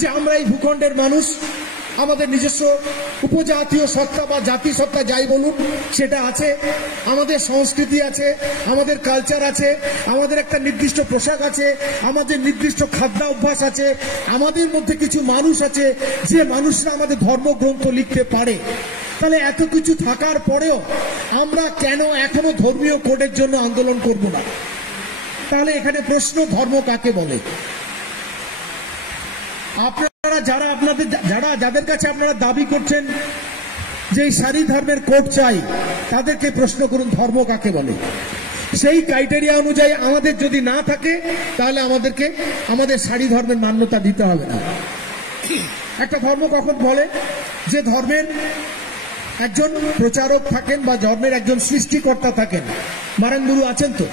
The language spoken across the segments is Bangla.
যে আমরা এই ভূখণ্ডের মানুষ, আমাদের নিজস্ব উপজাতীয় সত্তা বা জাতি সত্তা যাই বলুন সেটা আছে, আমাদের সংস্কৃতি আছে, আমাদের কালচার আছে, আমাদের একটা নির্দিষ্ট পোশাক আছে, আমাদের নির্দিষ্ট খাদ্যাভ্যাস আছে, আমাদের মধ্যে কিছু মানুষ আছে যে মানুষরা আমাদের ধর্মগ্রন্থ লিখতে পারে। তাহলে এত কিছু থাকার পরেও আমরা কেন এখনো ধর্মীয় কোডের জন্য আন্দোলন করব না? তাহলে এখানে প্রশ্ন, ধর্ম কাকে বলে? আপনারা যাদের কাছে আপনারা দাবি করছেন যে এই সারি ধর্মের কোড চাই, তাদেরকে প্রশ্ন করুন ধর্ম কাকে বলে। সেই ক্রাইটেরিয়া অনুযায়ী আমাদের যদি না থাকে তাহলে আমাদেরকে আমাদের সারি ধর্মের মান্যতা দিতে হবে না। একটা ধর্ম কখন বলে? যে ধর্মের একজন প্রচারক থাকেন বা ধর্মের একজন সৃষ্টিকর্তা থাকেন। মারানগুরু আছেন তো?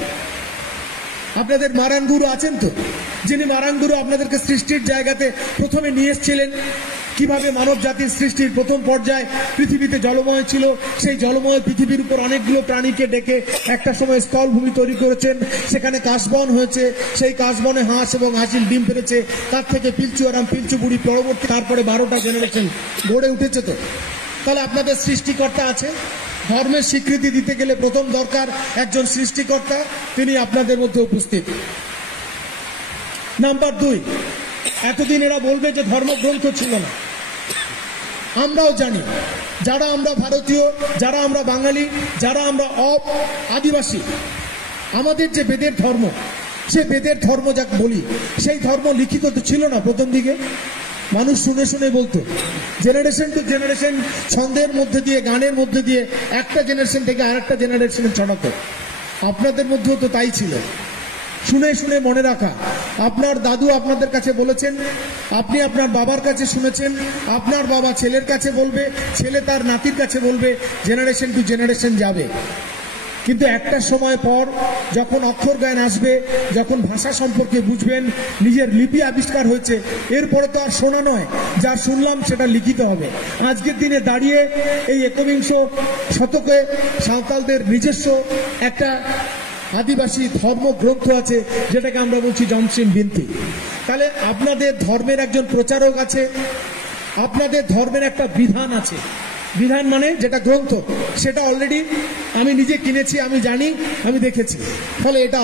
আপনাদের মারানগুরু আছেন তো? যিনি মারানগুরু আপনাদেরকে সৃষ্টির জায়গাতে প্রথমে নিয়ে এসেছিলেন। কিভাবে মানব জাতির সৃষ্টির প্রথম পর্যায়ে পৃথিবীতে জলময় ছিল, সেই জলময় পৃথিবীর উপর অনেকগুলো প্রাণীকে ডেকে একটা সময় স্থলভূমি তৈরি করেছেন, সেখানে কাশবন হয়েছে, সেই কাশবনে হাঁস এবং হাসিল ডিম পেরেছে, তার থেকে পিলচু আরাম পিলচু বুড়ি পরবর্তী তারপরে 12টা জেনারেশন গড়ে উঠেছে। তো তাহলে আপনাদের সৃষ্টিকর্তা আছে। ধর্মের স্বীকৃতি দিতে গেলে প্রথম দরকার একজন সৃষ্টিকর্তা, তিনি আপনাদের মধ্যে উপস্থিত। নাম্বার 2, এতদিন এরা বলবে যে ধর্মগ্রন্থ ছিল না। আমরাও জানি, যারা আমরা ভারতীয়, যারা আমরা বাঙালি, যারা আমরা আদিবাসী, আমাদের যে বেদের ধর্ম, সে বেদের ধর্ম যাকে বলি, সেই ধর্ম লিখিত তো ছিল না প্রথম দিকে। মানুষ শুনে শুনে বলতো, জেনারেশন টু জেনারেশন ছন্দের মধ্যে দিয়ে, গানের মধ্যে দিয়ে একটা জেনারেশন থেকে আরেকটা জেনারেশনে ছড়াতো। আপনাদের মধ্যেও তো তাই ছিল, শুনে শুনে মনে রাখা। আপনার দাদু আপনাদের কাছে বলেছেন, আপনি আপনার বাবার কাছে শুনেছেন, আপনার বাবা ছেলের কাছে বলবে, ছেলে তার নাতির কাছে বলবে, জেনারেশন টু জেনারেশন যাবে। কিন্তু একটা সময় পর যখন অক্ষর জ্ঞান আসবে, যখন ভাষা সম্পর্কে বুঝবেন, নিজের লিপি আবিষ্কার হয়েছে, এরপরে তো আর শোনা নয়, যা শুনলাম সেটা লিখিত হবে। আজকের দিনে দাঁড়িয়ে এই 21 শতকে সাঁওতালদের নিজস্ব একটা আদিবাসী ধর্মগ্রন্থ আছে, যেটাকে আমরা বলছি জমসিম বিনতি। তাহলে আপনাদের ধর্মের একজন প্রচারক আছে, আপনাদের ধর্মের একটা বিধান আছে। বিধান মানে যেটা গ্রন্থ, সেটা অলরেডি আমি নিজে কিনেছি, আমি জানি, আমি দেখেছি। ফলে এটা